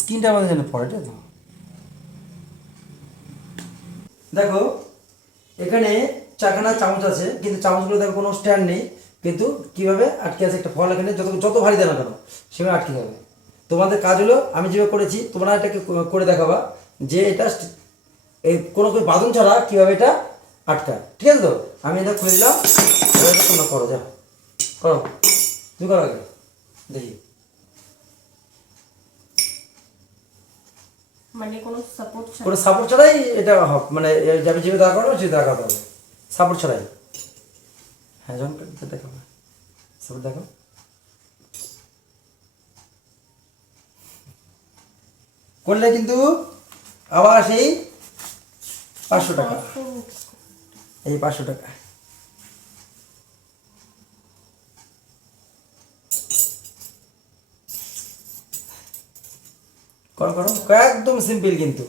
স্কিনটা আমাদের যেন পড়ে আছে দেখো, এখানে চাখানা চামচ আছে, কিন্তু চামচগুলো দেখো কোনো স্ট্যান্ড নেই, কিন্তু কীভাবে আটকে আছে একটা ফল এখানে, যত যত ভারী দেয় না কেন সেভাবে আটকে যাবে। তোমাদের কাজ হলো, আমি যেভাবে করেছি, তোমরা এটাকে করে দেখাবা, যে এটা এই কোনো কোনো বাঁধন ছাড়া কীভাবে এটা আটকায়। ঠিক আছে তো? আমি এটা এটা তোমরা করো যাও করো। তুমি করো আগে। দেখি। মানে কোনো সাপোর্ট কোনো সাপোর্ট ছাড়াই এটা হবে মানে যাবে যেভাবে দাঁড় করানো সেটা দাঁড় করাতে হবে সাপোর্ট ছাড়াই। হ্যাঁ যখন দেখো সাপোর্ট দেখো করলে কিন্তু আবার সেই পাঁচশো টাকা। এই পাঁচশো টাকা। করো করো। একদম সিম্পল কিন্তু।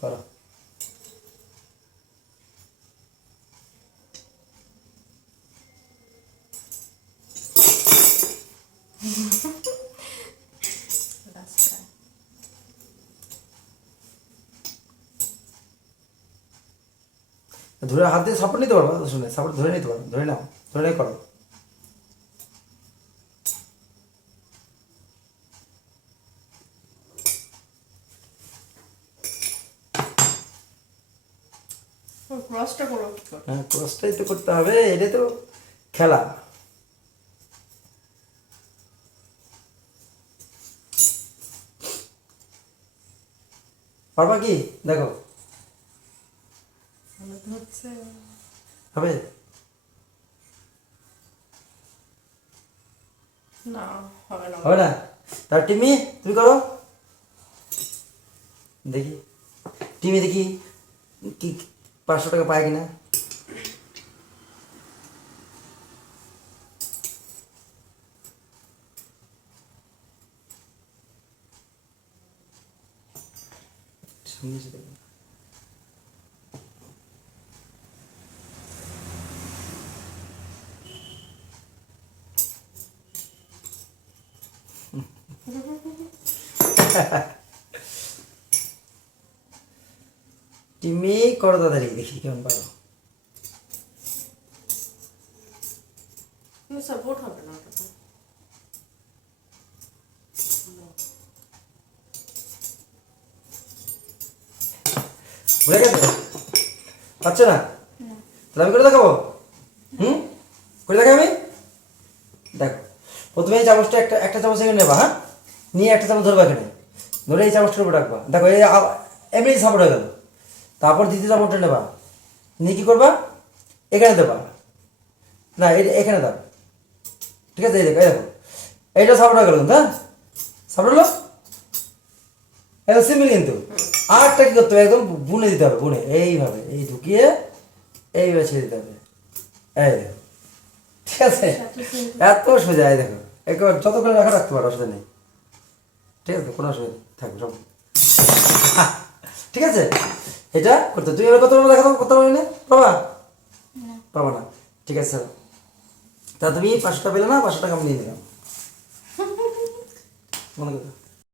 করো। ধরে হাত দিয়ে সাপোর্ট নিতে পারব শুনে সাপোর্ট ধরে নিতে পারো, ধরে নাও, ধরে করো। ক্রসটা করো। হ্যাঁ ক্রসটাই তো করতে হবে এটাই তো খেলা। পারবা কি? দেখো। হচ্ছে হবে? না হবে না। তার টিমি তুমি করো। দেখি। টিমি দেখি কি পাঁচশো টাকা পায় কিনা সামনে এসে দেখো। টিমি করো তাড়াতাড়ি দেখি কেমন পারো সাপোর্ট হবে না গেছে পাচ্ছ না তাহলে আমি করে দেখাবো হুম করে দেখাই আমি দেখো প্রথমে এই চামচটা একটা একটা চামচ এখানে নেবা হ্যাঁ? নিয়ে একটা চামচ ধরবা এখানে। ধরে এই চামচটার উপর রাখবা। দেখো এই এমনি সাপোর্ট হয়ে গেল। তারপর দ্বিতীয় চামচটা নেবা। নিয়ে কী করবা? এখানে দেবা। না এটা এখানে দাও। ঠিক আছে? এই দেখো এই দেখো। এইটা সাপোর্ট গেল হ্যাঁ? সাপোর্ট হলো? এটা সিম্পল কিন্তু। আরটা কি করতে হবে? একদম বুনে দিতে হবে, বুনে। এইভাবে, এই ঢুকিয়ে এইভাবে ছেড়ে দিতে হবে। এই দেখো। ঠিক আছে? এত সোজা, এই দেখো। একবার যতক্ষণ রাখা রাখতে পারো, অসুবিধা নেই। ঠিক আছে? কোনো অসুবিধা থাকবে সব ঠিক আছে? এটা করতে তুমি এবার কত টাকা দেখা করতে পারবে না পাবা পাবা না। ঠিক আছে তা তুমি পাঁচশো টাকা পেলে না পাঁচশো টাকা আমি নিয়ে নিলাম। মনে করো